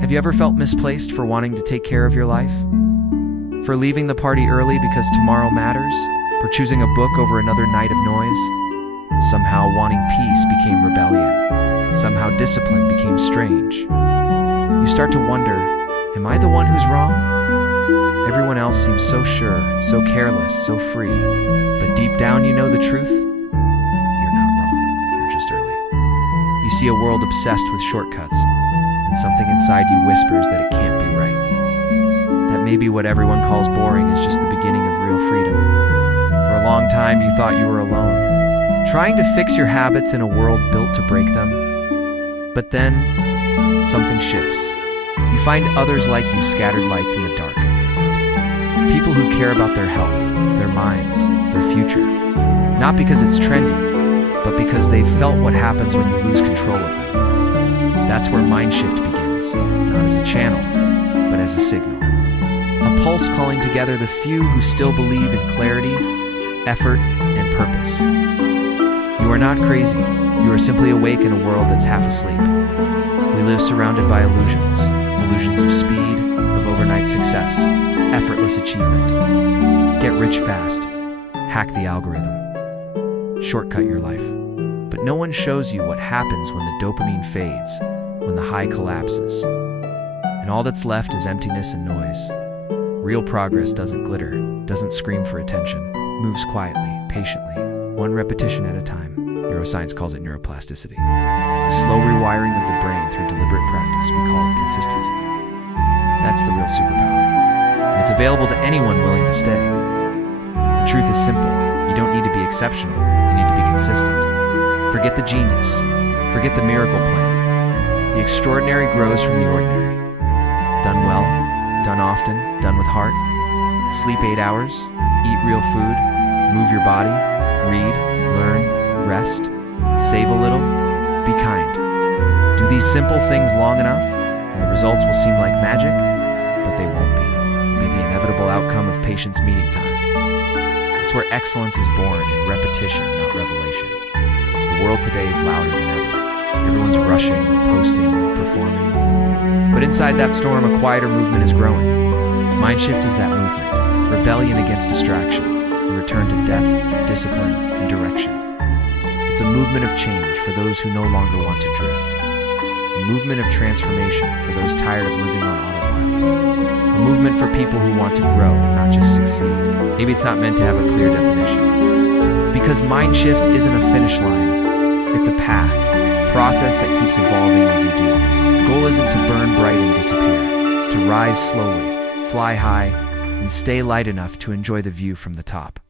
Have you ever felt misplaced for wanting to take care of your life? For leaving the party early because tomorrow matters? For choosing a book over another night of noise? Somehow wanting peace became rebellion. Somehow discipline became strange. You start to wonder, am I the one who's wrong? Everyone else seems so sure, so careless, so free. But deep down you know the truth? You're not wrong, you're just early. You see a world obsessed with shortcuts, and something inside you whispers that it can't be right. That maybe what everyone calls boring is just the beginning of real freedom. For a long time you thought you were alone, trying to fix your habits in a world built to break them. But then, something shifts. You find others like you, scattered lights in the dark. People who care about their health, their minds, their future. Not because it's trendy, but because they've felt what happens when you lose control of them. That's where MindShift begins, not as a channel, but as a signal. A pulse calling together the few who still believe in clarity, effort, and purpose. You are not crazy. You are simply awake in a world that's half asleep. We live surrounded by illusions. Illusions of speed, of overnight success, effortless achievement. Get rich fast. Hack the algorithm. Shortcut your life. But no one shows you what happens when the dopamine fades, when the high collapses. And all that's left is emptiness and noise. Real progress doesn't glitter, doesn't scream for attention, moves quietly, patiently, one repetition at a time. Neuroscience calls it neuroplasticity. The slow rewiring of the brain through deliberate practice, we call it consistency. That's the real superpower. And it's available to anyone willing to stay. The truth is simple. You don't need to be exceptional. You need to be consistent. Forget the genius. Forget the miracle plan. The extraordinary grows from the ordinary. Done well, done often, done with heart. Sleep 8 hours, eat real food, move your body, read, learn, rest, save a little, be kind. Do these simple things long enough, and the results will seem like magic, but they won't be. They'll be the inevitable outcome of patience meeting time. It's where excellence is born in repetition, not revelation. The world today is louder than ever. Everyone's rushing, posting, performing. But inside that storm, a quieter movement is growing. MindShift is that movement, rebellion against distraction, a return to depth, discipline, and direction. It's a movement of change for those who no longer want to drift. A movement of transformation for those tired of living on autopilot. A movement for people who want to grow, not just succeed. Maybe it's not meant to have a clear definition. Because MindShift isn't a finish line, it's a path, a process that keeps evolving as you do. The goal isn't to burn bright and disappear. It's to rise slowly, fly high, and stay light enough to enjoy the view from the top.